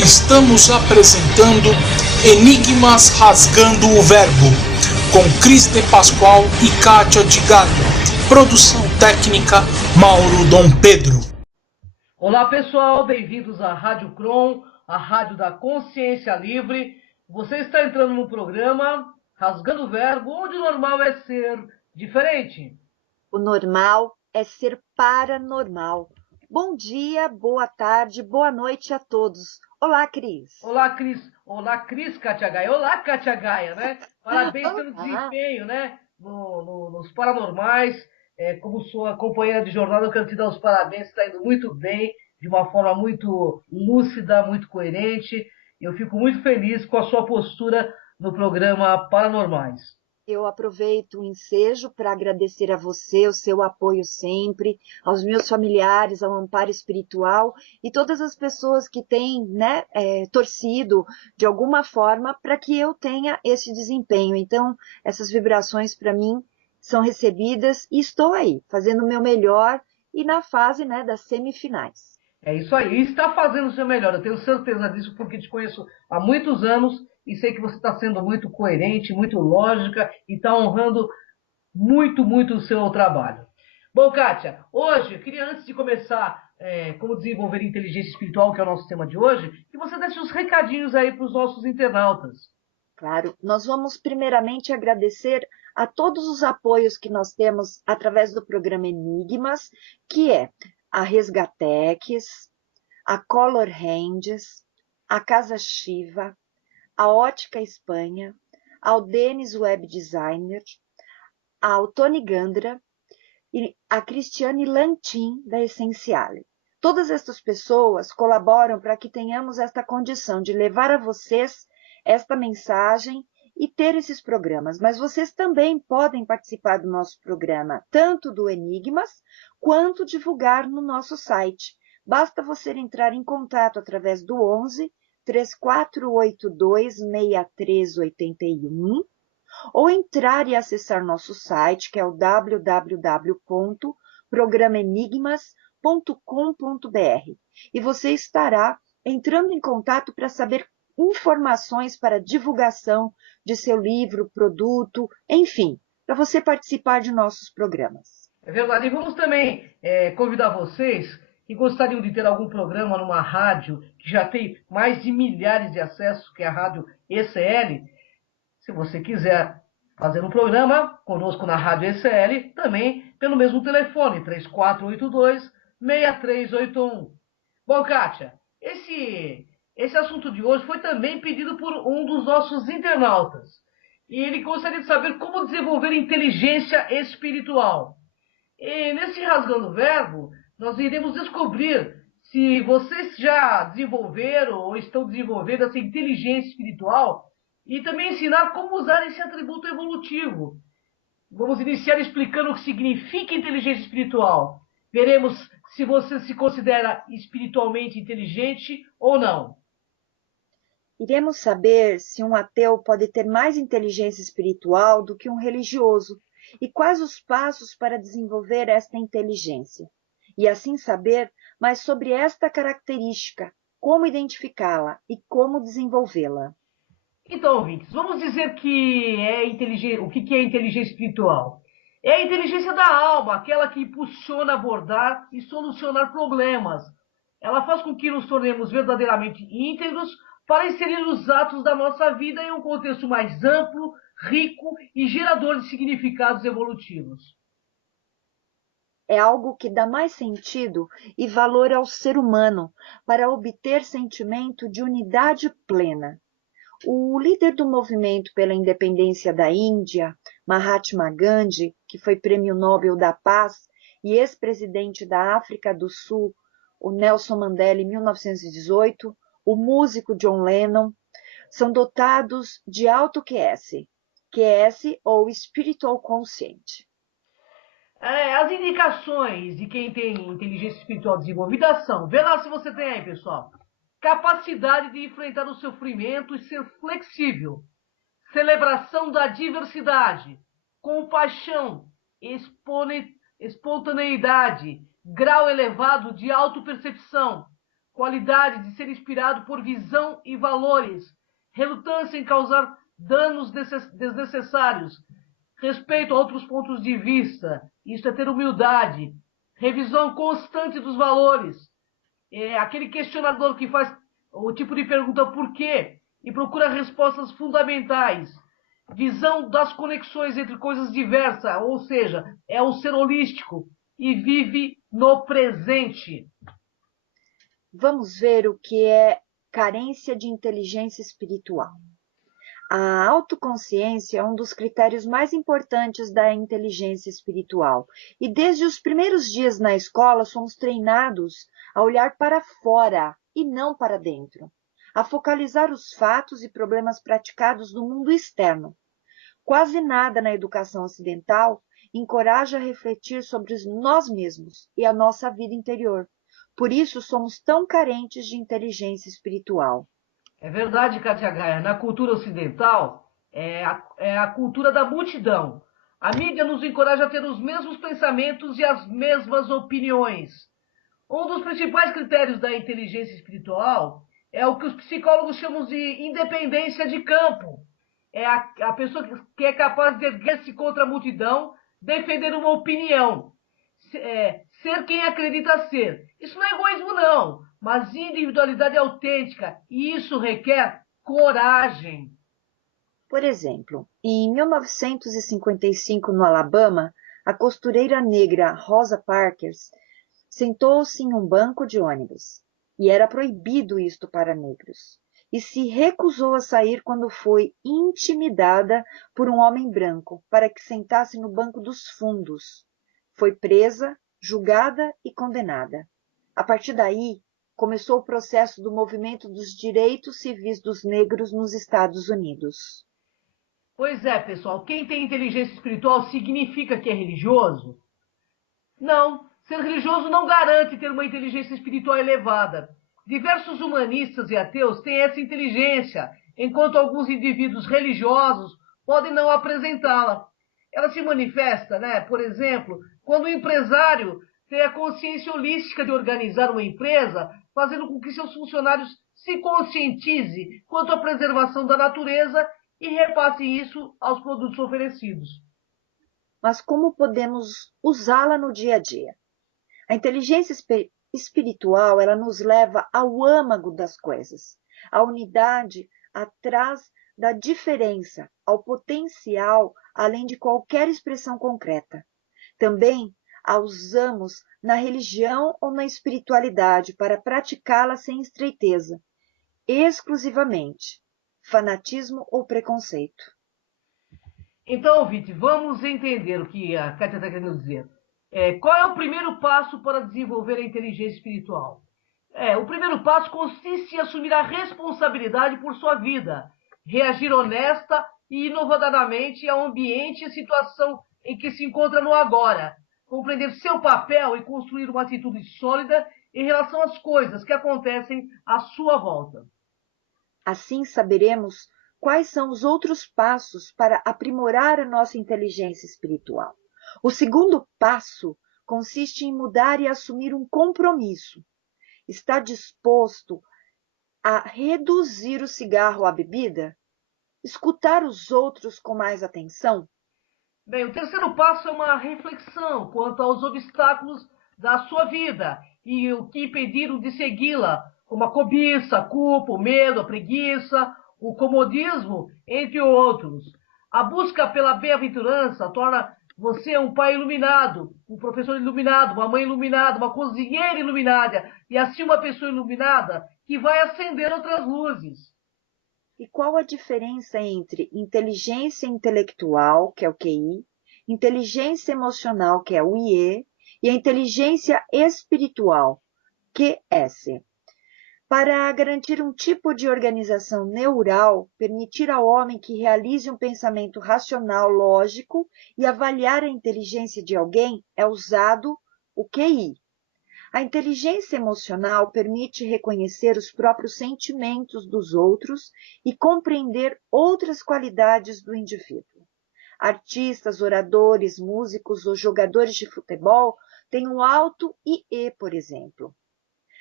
Estamos apresentando Enigmas Rasgando o Verbo, com Cris de Pascoal e Kátia de Galho. Produção técnica Mauro Dom Pedro. Olá pessoal, bem-vindos à Rádio Cron, a rádio da consciência livre. Você está entrando no programa Rasgando o Verbo, onde o normal é ser diferente. O normal é ser paranormal. Bom dia, boa tarde, boa noite a todos. Olá, Cris. Olá, Cris Kátia Gaia. Olá, Kátia Gaia, né? Parabéns pelo desempenho, né? Nos paranormais. Como sua companheira de jornada, eu quero te dar os parabéns. Está indo muito bem, de uma forma muito lúcida, muito coerente. Eu fico muito feliz com a sua postura no programa Paranormais. Eu aproveito o ensejo para agradecer a você, o seu apoio sempre, aos meus familiares, ao amparo espiritual e todas as pessoas que têm torcido de alguma forma para que eu tenha esse desempenho. Então, essas vibrações para mim são recebidas e estou aí, fazendo o meu melhor e na fase das semifinais. É isso aí, e está fazendo o seu melhor, eu tenho certeza disso porque te conheço há muitos anos e sei que você está sendo muito coerente, muito lógica e está honrando muito o seu trabalho. Bom, Kátia, hoje eu queria, antes de começar como desenvolver inteligência espiritual, que é o nosso tema de hoje, que você desse uns recadinhos aí para os nossos internautas. Claro, nós vamos primeiramente agradecer a todos os apoios que nós temos através do programa Enigmas, que é a Resgatex, a Color Hands, a Casa Shiva, a Ótica Espanha, ao Denis Web Designer, ao Tony Gandra e a Cristiane Lantin, da Essenciale. Todas estas pessoas colaboram para que tenhamos esta condição de levar a vocês esta mensagem e ter esses programas. Mas vocês também podem participar do nosso programa, tanto do Enigmas, quanto divulgar no nosso site. Basta você entrar em contato através do 11 3482 6381 ou entrar e acessar nosso site, que é o www.programaenigmas.com.br. E você estará entrando em contato para saber informações para divulgação de seu livro, produto, enfim, para você participar de nossos programas. É verdade, e vamos também convidar vocês que gostariam de ter algum programa numa rádio que já tem mais de milhares de acessos, que é a Rádio ECL. Se você quiser fazer um programa conosco na Rádio ECL, também pelo mesmo telefone, 3482-6381. Bom, Kátia, esse assunto de hoje foi também pedido por um dos nossos internautas. E ele gostaria de saber como desenvolver inteligência espiritual. E nesse Rasgando o Verbo, nós iremos descobrir se vocês já desenvolveram ou estão desenvolvendo essa inteligência espiritual e também ensinar como usar esse atributo evolutivo. Vamos iniciar explicando o que significa inteligência espiritual. Veremos se você se considera espiritualmente inteligente ou não. Iremos saber se um ateu pode ter mais inteligência espiritual do que um religioso e quais os passos para desenvolver esta inteligência. E assim saber mais sobre esta característica, como identificá-la e como desenvolvê-la. Então, ouvintes, vamos dizer o que é inteligência espiritual. É a inteligência da alma, aquela que impulsiona abordar e solucionar problemas. Ela faz com que nos tornemos verdadeiramente íntegros para inserir os atos da nossa vida em um contexto mais amplo, rico e gerador de significados evolutivos. É algo que dá mais sentido e valor ao ser humano para obter sentimento de unidade plena. O líder do movimento pela independência da Índia, Mahatma Gandhi, que foi Prêmio Nobel da Paz, e ex-presidente da África do Sul, o Nelson Mandela, em 1918, o músico John Lennon, são dotados de auto-QS ou Spiritual Conscient. As indicações de quem tem inteligência espiritual desenvolvida são, vê lá se você tem aí, pessoal. Capacidade de enfrentar o sofrimento e ser flexível. Celebração da diversidade. Compaixão. Espontaneidade. Grau elevado de autopercepção. qualidade de ser inspirado por visão e valores, relutância em causar danos desnecessários, respeito a outros pontos de vista, isso é ter humildade, revisão constante dos valores, aquele questionador que faz o tipo de pergunta por quê e procura respostas fundamentais, visão das conexões entre coisas diversas, ou seja, é um ser holístico e vive no presente. Vamos ver o que é carência de inteligência espiritual. A autoconsciência é um dos critérios mais importantes da inteligência espiritual. E desde os primeiros dias na escola, somos treinados a olhar para fora e não para dentro, a focalizar os fatos e problemas praticados no mundo externo. Quase nada na educação ocidental encoraja a refletir sobre nós mesmos e a nossa vida interior. Por isso, somos tão carentes de inteligência espiritual. É verdade, Katia Gaia. Na cultura ocidental, é a cultura da multidão. A mídia nos encoraja a ter os mesmos pensamentos e as mesmas opiniões. Um dos principais critérios da inteligência espiritual é o que os psicólogos chamam de independência de campo. É a pessoa que é capaz de erguer-se contra a multidão, defender uma opinião, ser quem acredita ser. Isso não é egoísmo, não, mas individualidade autêntica, e isso requer coragem. Por exemplo, em 1955, no Alabama, a costureira negra Rosa Parker sentou-se em um banco de ônibus, e era proibido isto para negros, e se recusou a sair quando foi intimidada por um homem branco para que sentasse no banco dos fundos. Foi presa, julgada e condenada. A partir daí, começou o processo do movimento dos direitos civis dos negros nos Estados Unidos. Pois é, pessoal, quem tem inteligência espiritual significa que é religioso? Não, ser religioso não garante ter uma inteligência espiritual elevada. Diversos humanistas e ateus têm essa inteligência, enquanto alguns indivíduos religiosos podem não apresentá-la. Ela se manifesta, por exemplo, quando o empresário tem a consciência holística de organizar uma empresa, fazendo com que seus funcionários se conscientizem quanto à preservação da natureza e repassem isso aos produtos oferecidos. Mas como podemos usá-la no dia a dia? A inteligência espiritual, ela nos leva ao âmago das coisas, à unidade atrás da diferença, ao potencial além de qualquer expressão concreta. Também a usamos na religião ou na espiritualidade para praticá-la sem estreiteza, exclusivamente, fanatismo ou preconceito. Então, Viti, vamos entender o que a Kátia está querendo dizer. Qual é o primeiro passo para desenvolver a inteligência espiritual? O primeiro passo consiste em assumir a responsabilidade por sua vida, reagir honesta e inovadamente ao ambiente e situação em que se encontra no agora, compreender seu papel e construir uma atitude sólida em relação às coisas que acontecem à sua volta. Assim saberemos quais são os outros passos para aprimorar a nossa inteligência espiritual. O segundo passo consiste em mudar e assumir um compromisso. Está disposto a reduzir o cigarro ou a bebida? Escutar os outros com mais atenção? Bem, o terceiro passo é uma reflexão quanto aos obstáculos da sua vida e o que impediram de segui-la, como a cobiça, a culpa, o medo, a preguiça, o comodismo, entre outros. A busca pela bem-aventurança torna você um pai iluminado, um professor iluminado, uma mãe iluminada, uma cozinheira iluminada, e assim uma pessoa iluminada que vai acender outras luzes. E qual a diferença entre inteligência intelectual, que é o QI, inteligência emocional, que é o IE, e a inteligência espiritual, QS? Para garantir um tipo de organização neural, permitir ao homem que realize um pensamento racional, lógico e avaliar a inteligência de alguém, é usado o QI. A inteligência emocional permite reconhecer os próprios sentimentos dos outros e compreender outras qualidades do indivíduo. Artistas, oradores, músicos ou jogadores de futebol têm um alto IE, por exemplo.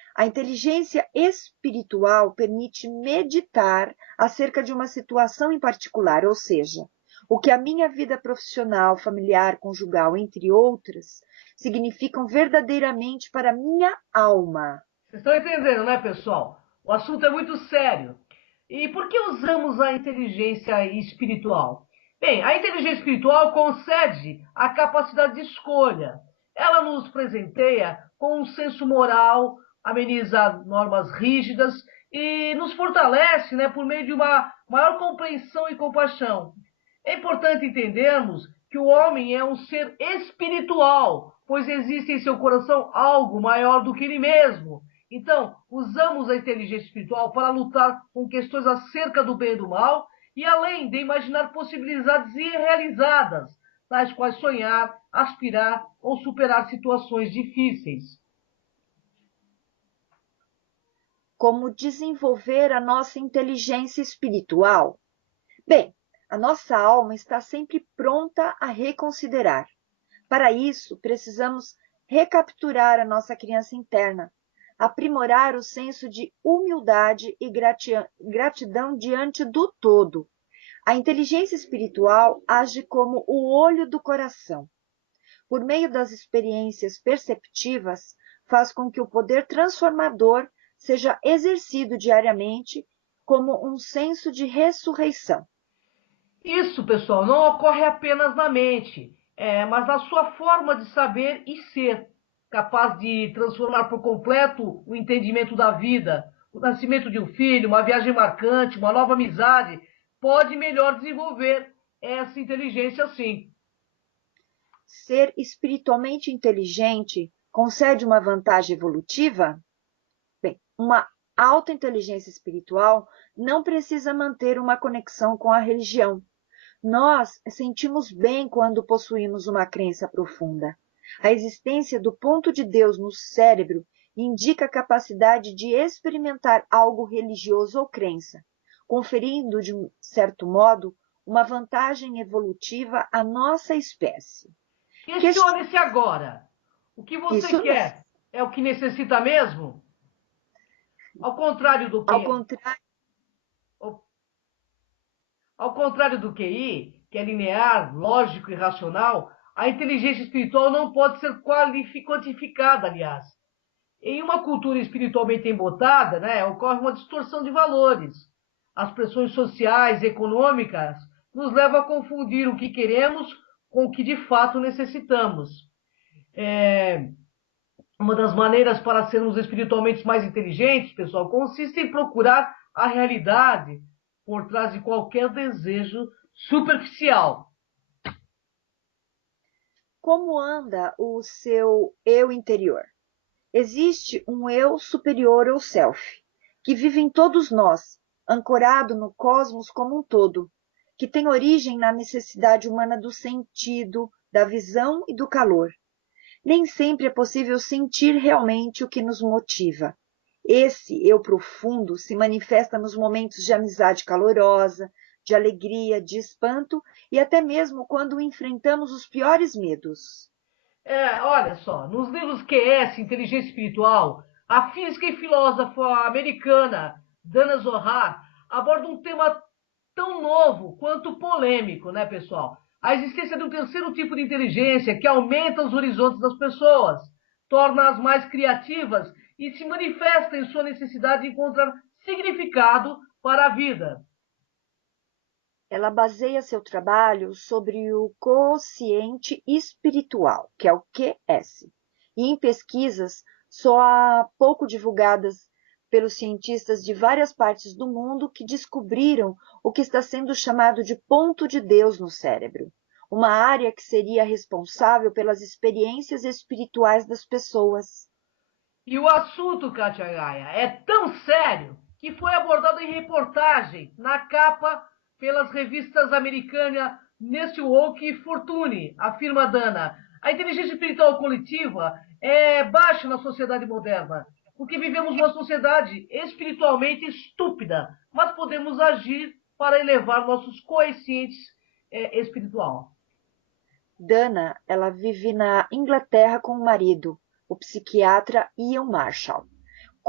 A inteligência espiritual permite meditar acerca de uma situação em particular, ou seja, o que a minha vida profissional, familiar, conjugal, entre outras, significam verdadeiramente para a minha alma. Vocês estão entendendo, né, pessoal? O assunto é muito sério. E por que usamos a inteligência espiritual? Bem, a inteligência espiritual concede a capacidade de escolha. Ela nos presenteia com um senso moral, ameniza normas rígidas e nos fortalece, né, por meio de uma maior compreensão e compaixão. É importante entendermos que o homem é um ser espiritual, pois existe em seu coração algo maior do que ele mesmo. Então, usamos a inteligência espiritual para lutar com questões acerca do bem e do mal, e além de imaginar possibilidades irrealizadas, tais quais sonhar, aspirar ou superar situações difíceis. Como desenvolver a nossa inteligência espiritual? Bem, a nossa alma está sempre pronta a reconsiderar. Para isso, precisamos recapturar a nossa criança interna, aprimorar o senso de humildade e gratidão diante do todo. A inteligência espiritual age como o olho do coração. Por meio das experiências perceptivas, faz com que o poder transformador seja exercido diariamente como um senso de ressurreição. Isso, pessoal, não ocorre apenas na mente, mas na sua forma de saber e ser, capaz de transformar por completo o entendimento da vida. O nascimento de um filho, uma viagem marcante, uma nova amizade, pode melhor desenvolver essa inteligência sim. Ser espiritualmente inteligente concede uma vantagem evolutiva? Bem, uma alta inteligência espiritual não precisa manter uma conexão com a religião. Nós sentimos bem quando possuímos uma crença profunda. A existência do ponto de Deus no cérebro indica a capacidade de experimentar algo religioso ou crença, conferindo, de um certo modo, uma vantagem evolutiva à nossa espécie. Questione-se agora. O que você Isso mesmo. quer é o que necessita mesmo? Ao contrário do Ao que contrário, Ao contrário do QI, que é linear, lógico e racional, a inteligência espiritual não pode ser quantificada, aliás. Em uma cultura espiritualmente embotada, né, ocorre uma distorção de valores. As pressões sociais e econômicas nos levam a confundir o que queremos com o que de fato necessitamos. Uma das maneiras para sermos espiritualmente mais inteligentes, pessoal, consiste em procurar a realidade por trás de qualquer desejo superficial. como anda o seu eu interior? Existe um eu superior ou self, que vive em todos nós, ancorado no cosmos como um todo, que tem origem na necessidade humana do sentido, da visão e do calor. Nem sempre é possível sentir realmente o que nos motiva. Esse eu profundo se manifesta nos momentos de amizade calorosa, de alegria, de espanto e até mesmo quando enfrentamos os piores medos. Olha só, nos livros QS, Inteligência Espiritual, a física e filósofa americana Dana Zohar aborda um tema tão novo quanto polêmico, né, pessoal? A existência de um terceiro tipo de inteligência que aumenta os horizontes das pessoas, torna-as mais criativas e se manifesta em sua necessidade de encontrar significado para a vida. Ela baseia seu trabalho sobre o quociente espiritual, que é o QS, e em pesquisas só há pouco divulgadas pelos cientistas de várias partes do mundo que descobriram o que está sendo chamado de ponto de Deus no cérebro, uma área que seria responsável pelas experiências espirituais das pessoas. E o assunto, Katia Gaia, é tão sério que foi abordado em reportagem na capa pelas revistas americanas Nest Woke e Fortune, afirma Dana. A inteligência espiritual coletiva é baixa na sociedade moderna, porque vivemos uma sociedade espiritualmente estúpida, mas podemos agir para elevar nossos coeficientes espiritual. Dana, ela vive na Inglaterra com o marido, o psiquiatra Ian Marshall.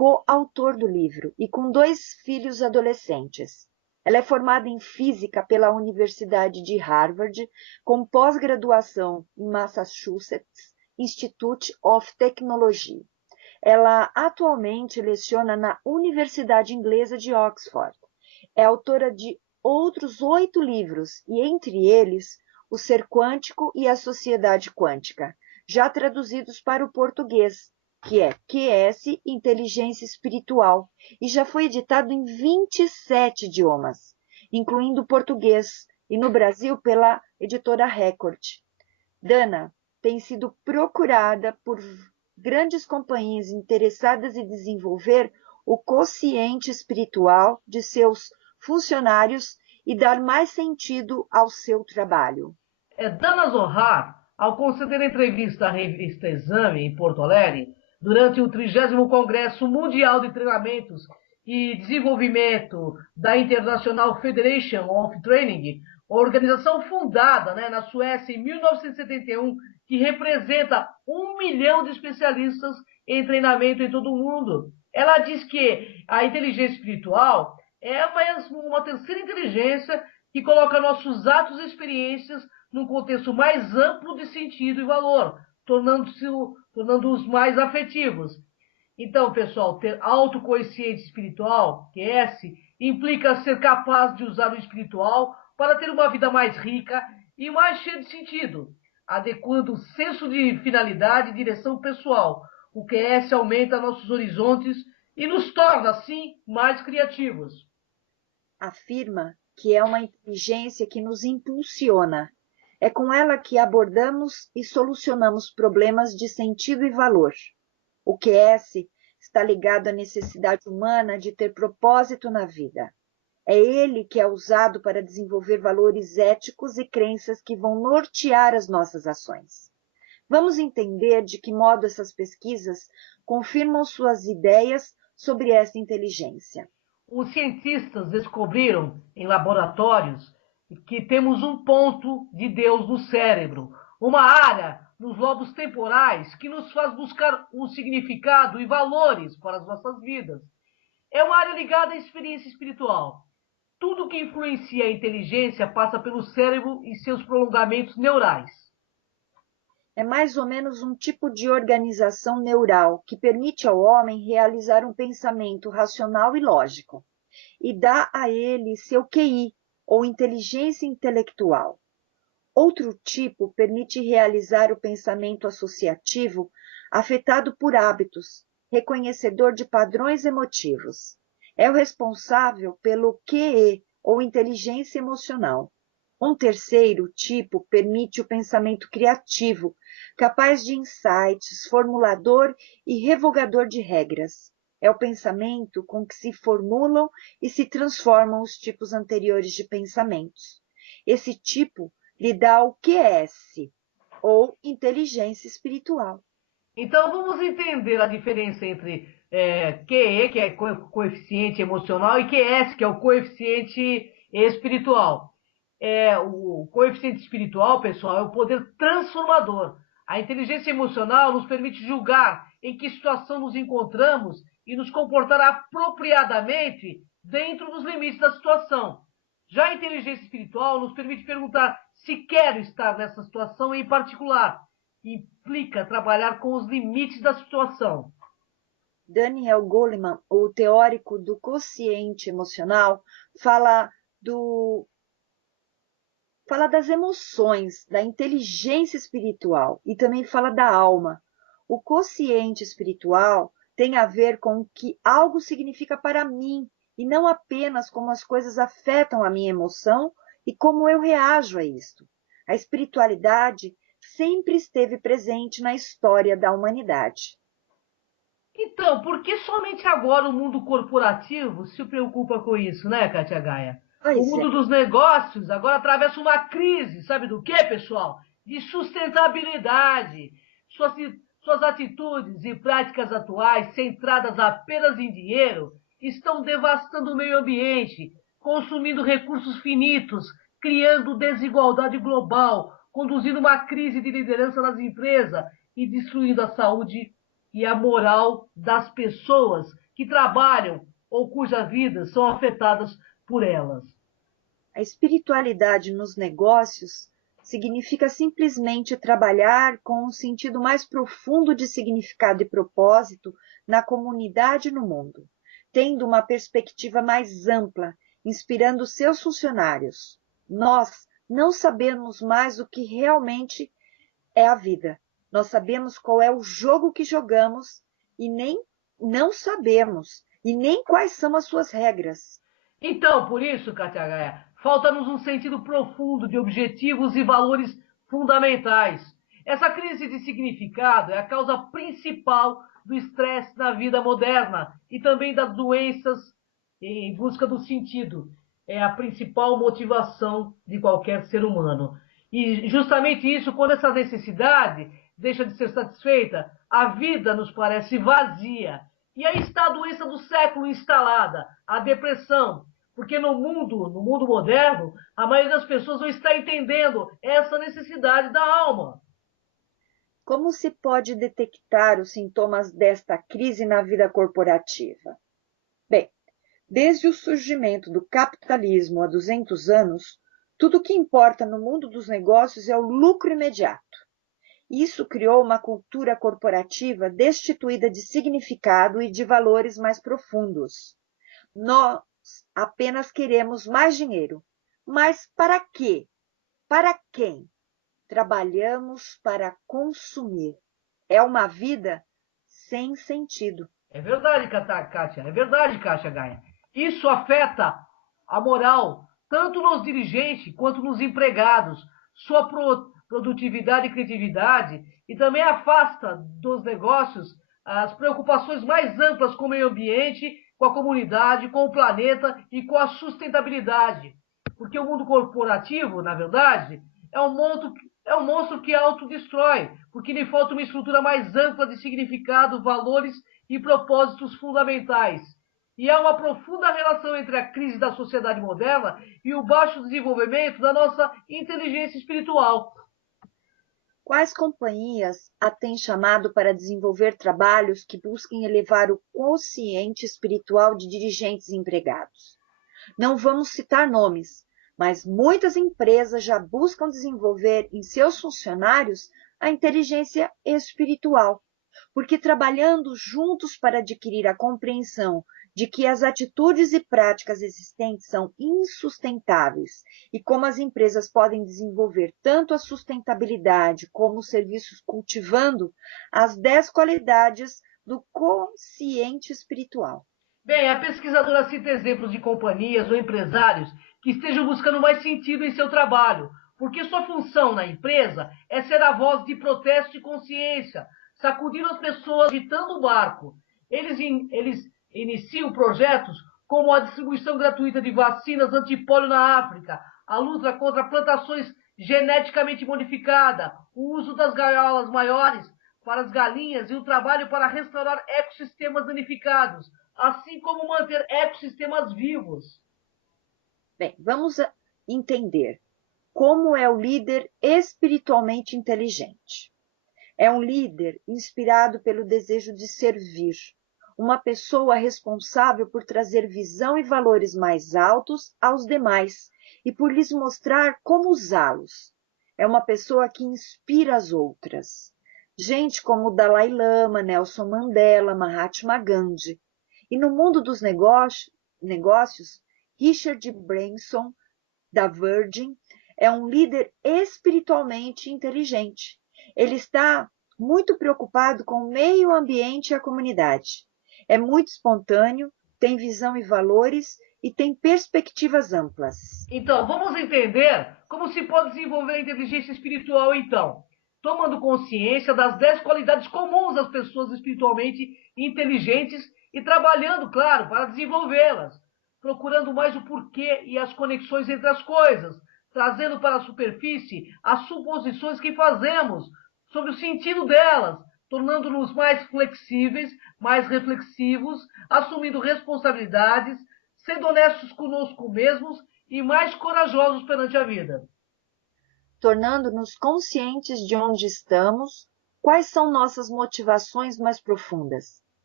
coautor do livro e com 2 filhos adolescentes. Ela é formada em física pela Universidade de Harvard, com pós-graduação em Massachusetts Institute of Technology. Ela atualmente leciona na Universidade Inglesa de Oxford. É autora de outros 8 livros, e entre eles, O Ser Quântico e a Sociedade Quântica, já traduzidos para o português, que é QS Inteligência Espiritual, e já foi editado em 27 idiomas, incluindo o português, e no Brasil pela editora Record. Dana tem sido procurada por grandes companhias interessadas em desenvolver o quociente espiritual de seus funcionários e dar mais sentido ao seu trabalho. Dana Zohar, ao conceder entrevista à revista Exame, em Porto Alegre, durante o 30º Congresso Mundial de Treinamentos e Desenvolvimento da International Federation of Training, organização fundada na Suécia em 1971, que representa 1 milhão de especialistas em treinamento em todo o mundo. Ela diz que a inteligência espiritual é uma terceira inteligência que coloca nossos atos e experiências num contexto mais amplo de sentido e valor, tornando-os mais afetivos. Então, pessoal, ter autoconsciência espiritual, QS, implica ser capaz de usar o espiritual para ter uma vida mais rica e mais cheia de sentido, adequando o senso de finalidade e direção pessoal. O QS aumenta nossos horizontes e nos torna, assim, mais criativos. Afirma que é uma inteligência que nos impulsiona. É com ela que abordamos e solucionamos problemas de sentido e valor. O QS está ligado à necessidade humana de ter propósito na vida. É ele que é usado para desenvolver valores éticos e crenças que vão nortear as nossas ações. Vamos entender de que modo essas pesquisas confirmam suas ideias sobre essa inteligência. Os cientistas descobriram em laboratórios que temos um ponto de Deus no cérebro, uma área nos lobos temporais que nos faz buscar um significado e valores para as nossas vidas. É uma área ligada à experiência espiritual. Tudo que influencia a inteligência passa pelo cérebro e seus prolongamentos neurais. É mais ou menos um tipo de organização neural que permite ao homem realizar um pensamento racional e lógico, e dá a ele seu QI, ou inteligência intelectual. Outro tipo permite realizar o pensamento associativo afetado por hábitos, reconhecedor de padrões emotivos. É o responsável pelo QE, ou inteligência emocional. Um terceiro tipo permite o pensamento criativo, capaz de insights, formulador e revogador de regras. É o pensamento com que se formulam e se transformam os tipos anteriores de pensamentos. Esse tipo lhe dá o QS, ou inteligência espiritual. Então vamos entender a diferença entre QE, que é coeficiente emocional, e QS, que é o coeficiente espiritual. O coeficiente espiritual, pessoal, é o poder transformador. A inteligência emocional nos permite julgar em que situação nos encontramos e nos comportar apropriadamente dentro dos limites da situação. Já a inteligência espiritual nos permite perguntar se quero estar nessa situação em particular. Implica trabalhar com os limites da situação. Daniel Goleman, o teórico do quociente emocional, fala das emoções, da inteligência espiritual e também fala da alma. O quociente espiritual tem a ver com o que algo significa para mim e não apenas como as coisas afetam a minha emoção e como eu reajo a isto. A espiritualidade sempre esteve presente na história da humanidade. Então, por que somente agora o mundo corporativo se preocupa com isso, né, Kátia Gaia? O mundo dos negócios agora atravessa uma crise, sabe do que, pessoal? De sustentabilidade. Suas atitudes e práticas atuais, centradas apenas em dinheiro, estão devastando o meio ambiente, consumindo recursos finitos, criando desigualdade global, conduzindo uma crise de liderança nas empresas e destruindo a saúde e a moral das pessoas, que trabalham ou cujas vidas são afetadas por elas. A espiritualidade nos negócios significa simplesmente trabalhar com um sentido mais profundo de significado e propósito na comunidade e no mundo, tendo uma perspectiva mais ampla, inspirando seus funcionários. Nós não sabemos mais o que realmente é a vida. Nós sabemos qual é o jogo que jogamos e não sabemos e nem quais são as suas regras. Então, por isso, Katia Gaia, falta-nos um sentido profundo de objetivos e valores fundamentais. Essa crise de significado é a causa principal do estresse na vida moderna e também das doenças em busca do sentido. É a principal motivação de qualquer ser humano. E justamente isso, quando essa necessidade deixa de ser satisfeita, a vida nos parece vazia. E aí está a doença do século instalada, a depressão. Porque no mundo moderno, a maioria das pessoas não está entendendo essa necessidade da alma. Como se pode detectar os sintomas desta crise na vida corporativa? Bem, desde o surgimento do capitalismo há 200 anos, tudo o que importa no mundo dos negócios é o lucro imediato. Isso criou uma cultura corporativa destituída de significado e de valores mais profundos. Nós apenas queremos mais dinheiro. Mas para quê? Para quem? Trabalhamos para consumir. É uma vida sem sentido. É verdade, Kátia. É verdade, Kátia Gaia. Isso afeta a moral, tanto nos dirigentes quanto nos empregados, sua produtividade e criatividade, e também afasta dos negócios as preocupações mais amplas com o meio ambiente, com a comunidade, com o planeta e com a sustentabilidade. Porque o mundo corporativo, na verdade, é um monstro que autodestrói, porque lhe falta uma estrutura mais ampla de significado, valores e propósitos fundamentais. E há uma profunda relação entre a crise da sociedade moderna e o baixo desenvolvimento da nossa inteligência espiritual. Quais companhias a têm chamado para desenvolver trabalhos que busquem elevar o consciente espiritual de dirigentes e empregados? Não vamos citar nomes, mas muitas empresas já buscam desenvolver em seus funcionários a inteligência espiritual, porque trabalhando juntos para adquirir a compreensão de que as atitudes e práticas existentes são insustentáveis e como as empresas podem desenvolver tanto a sustentabilidade como os serviços cultivando as 10 qualidades do consciente espiritual. Bem, a pesquisadora cita exemplos de companhias ou empresários que estejam buscando mais sentido em seu trabalho, porque sua função na empresa é ser a voz de protesto e consciência, sacudindo as pessoas, agitando o barco. Eles iniciam projetos como a distribuição gratuita de vacinas antipólio na África, a luta contra plantações geneticamente modificadas, o uso das gaiolas maiores para as galinhas e o trabalho para restaurar ecossistemas danificados, assim como manter ecossistemas vivos. Bem, vamos entender como é o líder espiritualmente inteligente. É um líder inspirado pelo desejo de servir, uma pessoa responsável por trazer visão e valores mais altos aos demais e por lhes mostrar como usá-los. É uma pessoa que inspira as outras. Gente como Dalai Lama, Nelson Mandela, Mahatma Gandhi. E no mundo dos negócios, Richard Branson, da Virgin, é um líder espiritualmente inteligente. Ele está muito preocupado com o meio ambiente e a comunidade. É muito espontâneo, tem visão e valores e tem perspectivas amplas. Então, vamos entender como se pode desenvolver a inteligência espiritual, então. Tomando consciência das 10 qualidades comuns às pessoas espiritualmente inteligentes e trabalhando, claro, para desenvolvê-las. Procurando mais o porquê e as conexões entre as coisas, trazendo para a superfície as suposições que fazemos sobre o sentido delas, tornando-nos mais flexíveis, mais reflexivos, assumindo responsabilidades, sendo honestos conosco mesmos e mais corajosos perante a vida. Tornando-nos conscientes de onde estamos, quais são nossas motivações mais profundas.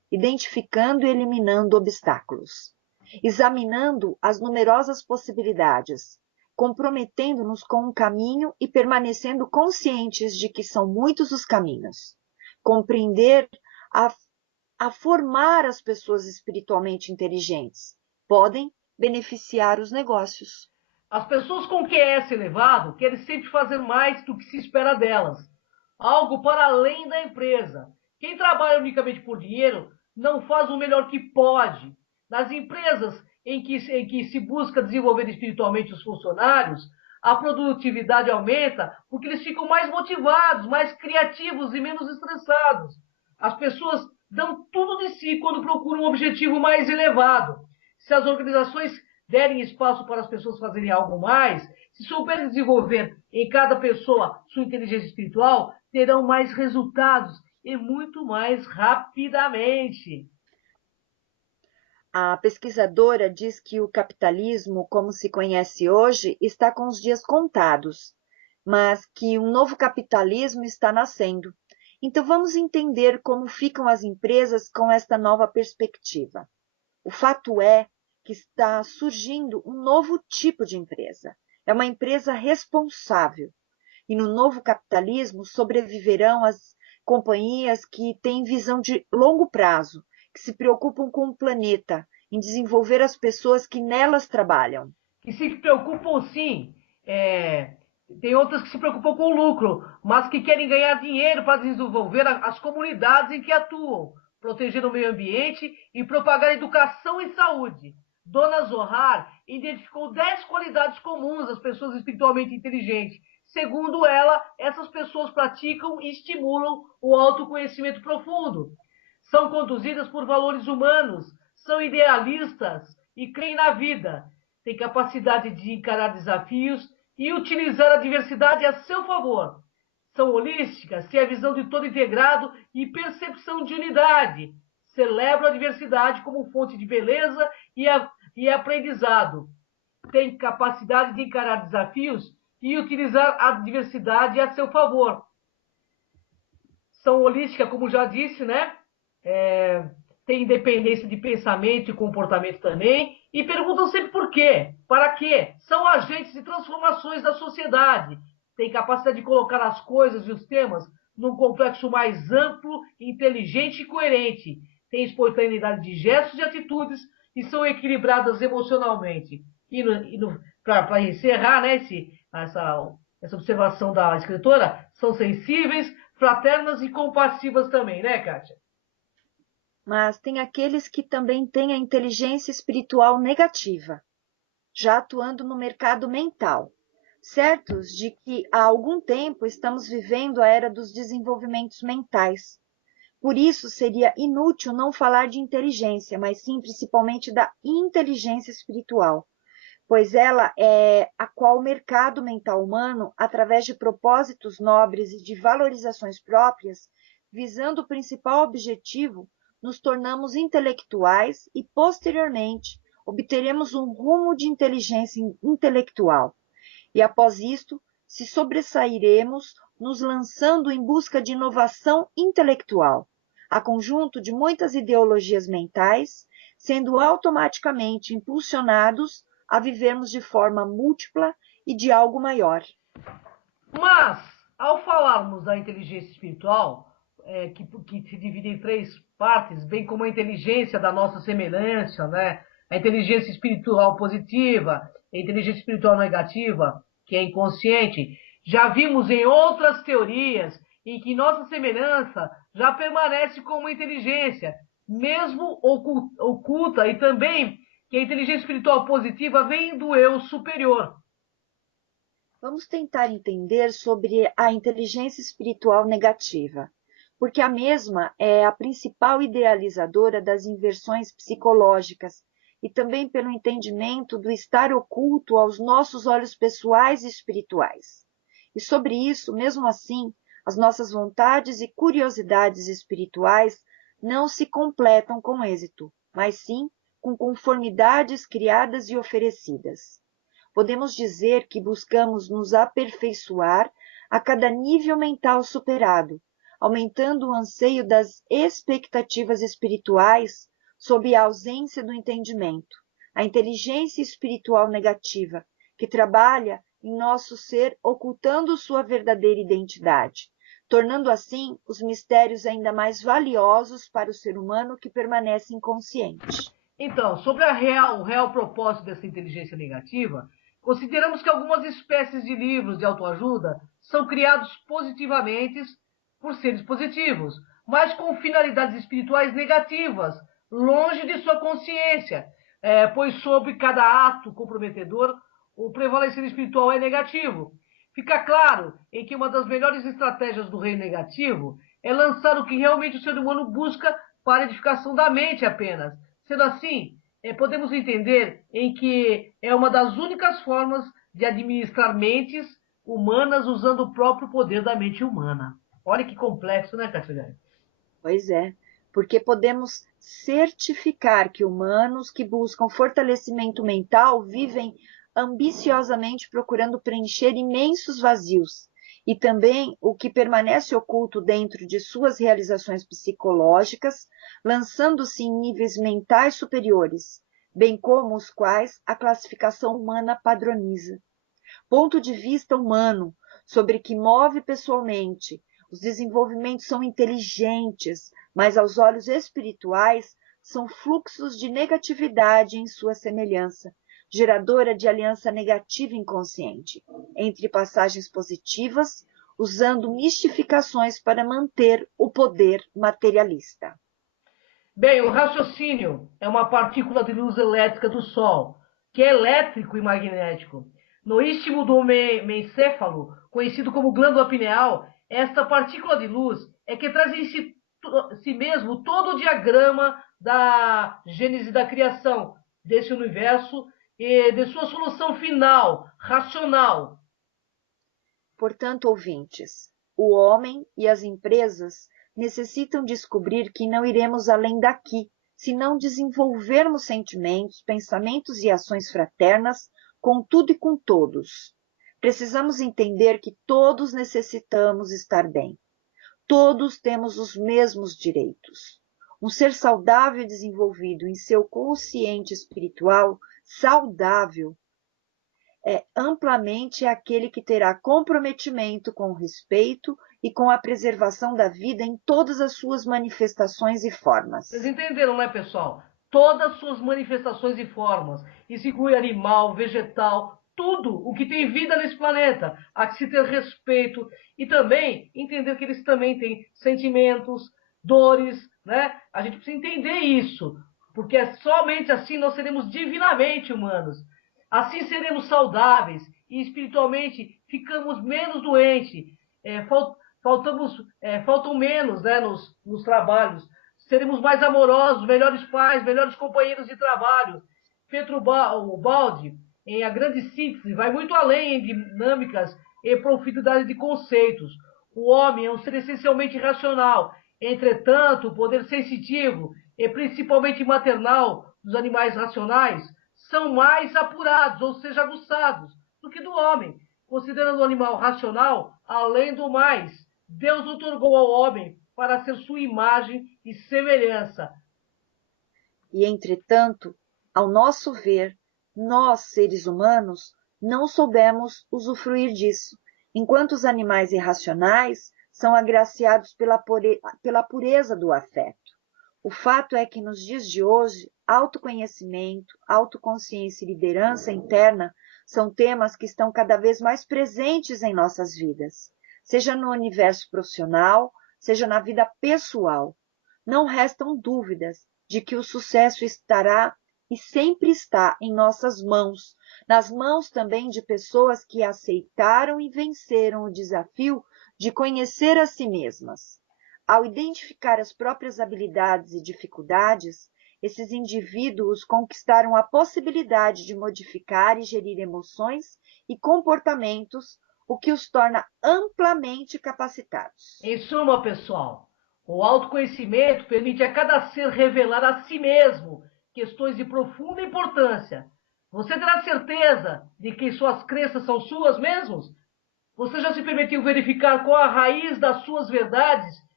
identificando e eliminando obstáculos, examinando as numerosas possibilidades, comprometendo-nos com um caminho e permanecendo conscientes de que são muitos os caminhos. Compreender a formar as pessoas espiritualmente inteligentes. Podem beneficiar os negócios. As pessoas com QS elevado querem sempre fazer mais do que se espera delas. Algo para além da empresa. Quem trabalha unicamente por dinheiro não faz o melhor que pode. Nas empresas em que se busca desenvolver espiritualmente os funcionários, a produtividade aumenta porque eles ficam mais motivados, mais criativos e menos estressados. As pessoas dão tudo de si quando procuram um objetivo mais elevado. Se as organizações derem espaço para as pessoas fazerem algo mais, se souberem desenvolver em cada pessoa sua inteligência espiritual, terão mais resultados e muito mais rapidamente. A pesquisadora diz que o capitalismo, como se conhece hoje, está com os dias contados, mas que um novo capitalismo está nascendo. Então vamos entender como ficam as empresas com esta nova perspectiva. O fato é que está surgindo um novo tipo de empresa. É uma empresa responsável. E no novo capitalismo sobreviverão as companhias que têm visão de longo prazo, que se preocupam com o planeta, em desenvolver as pessoas que nelas trabalham. Que se preocupam sim, tem outras que se preocupam com o lucro, mas que querem ganhar dinheiro para desenvolver as comunidades em que atuam, proteger o meio ambiente e propagar educação e saúde. Dona Zohar identificou 10 qualidades comuns às pessoas espiritualmente inteligentes. Segundo ela, essas pessoas praticam e estimulam o autoconhecimento profundo. São conduzidas por valores humanos, são idealistas e creem na vida. Têm capacidade de encarar desafios e utilizar a diversidade a seu favor. São holísticas, têm a visão de todo integrado e percepção de unidade. Celebram a diversidade como fonte de beleza e aprendizado. Têm capacidade de encarar desafios e utilizar a diversidade a seu favor. São holísticas, como já disse, né? Tem independência de pensamento e comportamento também, e perguntam sempre por quê, para quê. São agentes de transformações da sociedade, têm capacidade de colocar as coisas e os temas num complexo mais amplo, inteligente e coerente, têm espontaneidade de gestos e atitudes e são equilibradas emocionalmente. Para encerrar, né, essa observação da escritora, são sensíveis, fraternas e compassivas também, né, Kátia? Mas tem aqueles que também têm a inteligência espiritual negativa, já atuando no mercado mental, certos de que há algum tempo estamos vivendo a era dos desenvolvimentos mentais. Por isso seria inútil não falar de inteligência, mas sim principalmente da inteligência espiritual, pois ela é a qual o mercado mental humano, através de propósitos nobres e de valorizações próprias, visando o principal objetivo, nos tornamos intelectuais e, posteriormente, obteremos um rumo de inteligência intelectual. E, após isto, se sobressairemos, nos lançando em busca de inovação intelectual, a conjunto de muitas ideologias mentais, sendo automaticamente impulsionados a vivermos de forma múltipla e de algo maior. Mas, ao falarmos da inteligência espiritual, que se divide em 3 partes, bem como a inteligência da nossa semelhança, né? A inteligência espiritual positiva, a inteligência espiritual negativa, que é inconsciente. Já vimos em outras teorias em que nossa semelhança já permanece como inteligência, mesmo oculta, e também que a inteligência espiritual positiva vem do eu superior. Vamos tentar entender sobre a inteligência espiritual negativa, porque a mesma é a principal idealizadora das inversões psicológicas e também pelo entendimento do estar oculto aos nossos olhos pessoais e espirituais. E sobre isso, mesmo assim, as nossas vontades e curiosidades espirituais não se completam com êxito, mas sim com conformidades criadas e oferecidas. Podemos dizer que buscamos nos aperfeiçoar a cada nível mental superado, aumentando o anseio das expectativas espirituais sob a ausência do entendimento, a inteligência espiritual negativa, que trabalha em nosso ser ocultando sua verdadeira identidade, tornando assim os mistérios ainda mais valiosos para o ser humano que permanece inconsciente. Então, sobre o real propósito dessa inteligência negativa, consideramos que algumas espécies de livros de autoajuda são criados positivamente por seres positivos, mas com finalidades espirituais negativas, longe de sua consciência, pois sobre cada ato comprometedor, o prevalecer espiritual é negativo. Fica claro em que uma das melhores estratégias do reino negativo é lançar o que realmente o ser humano busca para a edificação da mente apenas. Sendo assim, podemos entender em que é uma das únicas formas de administrar mentes humanas usando o próprio poder da mente humana. Olha que complexo, né, Cassiane? Pois é, porque podemos certificar que humanos que buscam fortalecimento mental vivem ambiciosamente procurando preencher imensos vazios, e também o que permanece oculto dentro de suas realizações psicológicas, lançando-se em níveis mentais superiores, bem como os quais a classificação humana padroniza. Ponto de vista humano sobre que move pessoalmente. Os desenvolvimentos são inteligentes, mas aos olhos espirituais são fluxos de negatividade em sua semelhança, geradora de aliança negativa inconsciente, entre passagens positivas, usando mistificações para manter o poder materialista. Bem, o raciocínio é uma partícula de luz elétrica do Sol, que é elétrico e magnético. No istmo do mencéfalo, conhecido como glândula pineal, esta partícula de luz é que traz em si mesmo todo o diagrama da gênese da criação desse universo e de sua solução final, racional. Portanto, ouvintes, o homem e as empresas necessitam descobrir que não iremos além daqui, se não desenvolvermos sentimentos, pensamentos e ações fraternas com tudo e com todos. Precisamos entender que todos necessitamos estar bem. Todos temos os mesmos direitos. Um ser saudável e desenvolvido em seu consciente espiritual, saudável, amplamente aquele que terá comprometimento com o respeito e com a preservação da vida em todas as suas manifestações e formas. Vocês entenderam, né, pessoal? Todas as suas manifestações e formas. Isso inclui animal, vegetal, tudo o que tem vida nesse planeta. Há que se ter respeito e também entender que eles também têm sentimentos, dores, né? A gente precisa entender isso, porque é somente assim nós seremos divinamente humanos. Assim seremos saudáveis e espiritualmente ficamos menos doentes. Faltam menos, né, nos trabalhos. Seremos mais amorosos, melhores pais, melhores companheiros de trabalho. Pietro Baldi, em A Grande Síntese, vai muito além em dinâmicas e profundidade de conceitos. O homem é um ser essencialmente racional. Entretanto, o poder sensitivo e principalmente maternal dos animais racionais são mais apurados, ou seja, aguçados, do que do homem. Considerando o animal racional, além do mais, Deus outorgou ao homem para ser sua imagem e semelhança. E, entretanto, ao nosso ver, nós, seres humanos, não soubemos usufruir disso, enquanto os animais irracionais são agraciados pela pureza do afeto. O fato é que nos dias de hoje, autoconhecimento, autoconsciência e liderança interna são temas que estão cada vez mais presentes em nossas vidas, seja no universo profissional, seja na vida pessoal. Não restam dúvidas de que o sucesso estará e sempre está em nossas mãos, nas mãos também de pessoas que aceitaram e venceram o desafio de conhecer a si mesmas. Ao identificar as próprias habilidades e dificuldades, esses indivíduos conquistaram a possibilidade de modificar e gerir emoções e comportamentos, o que os torna amplamente capacitados. Em suma, pessoal, o autoconhecimento permite a cada ser revelar a si mesmo questões de profunda importância. Você terá certeza de que suas crenças são suas mesmas? Você já se permitiu verificar qual a raiz das suas verdades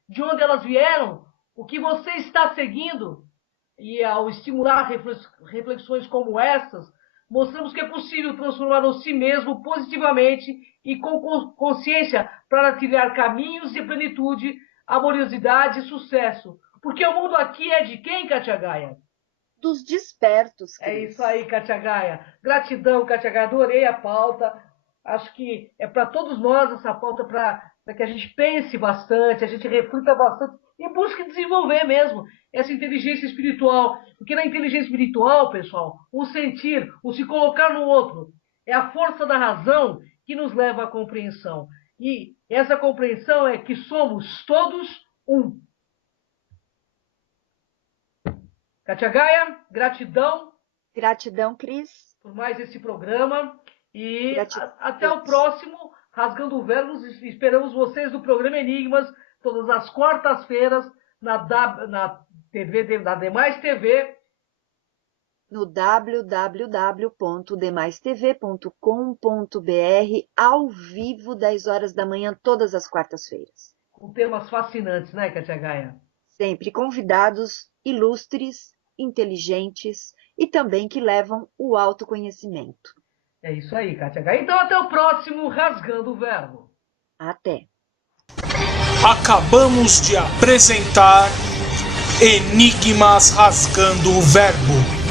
de onde elas vieram, o que você está seguindo. E ao estimular reflexões como essas, mostramos que é possível transformar o si mesmo positivamente e com consciência para trilhar caminhos de plenitude, amorosidade e sucesso. Porque o mundo aqui é de quem, Kátia Gaia? Dos despertos, Cris. É isso aí, Kátia Gaia. Gratidão, Kátia Gaia. Adorei a pauta. Acho que é para todos nós essa pauta, para que a gente pense bastante, a gente reflita bastante e busque desenvolver mesmo essa inteligência espiritual. Porque na inteligência espiritual, pessoal, o sentir, o se colocar no outro, é a força da razão que nos leva à compreensão. E essa compreensão é que somos todos um. Kátia Gaia, gratidão. Gratidão, Cris. Por mais esse programa. E até o todos. próximo Rasgando Verbos. Esperamos vocês no programa Enigmas, todas as quartas-feiras, na TV, na Demais TV. No www.demaistv.com.br, ao vivo, 10 horas da manhã, todas as quartas-feiras. Com temas fascinantes, né, Kátia Gaia? Sempre convidados ilustres, inteligentes e também que levam o autoconhecimento. É isso aí, Kátia Gaia. Então até o próximo Rasgando o Verbo. Até. Acabamos de apresentar Enigmas Rasgando o Verbo.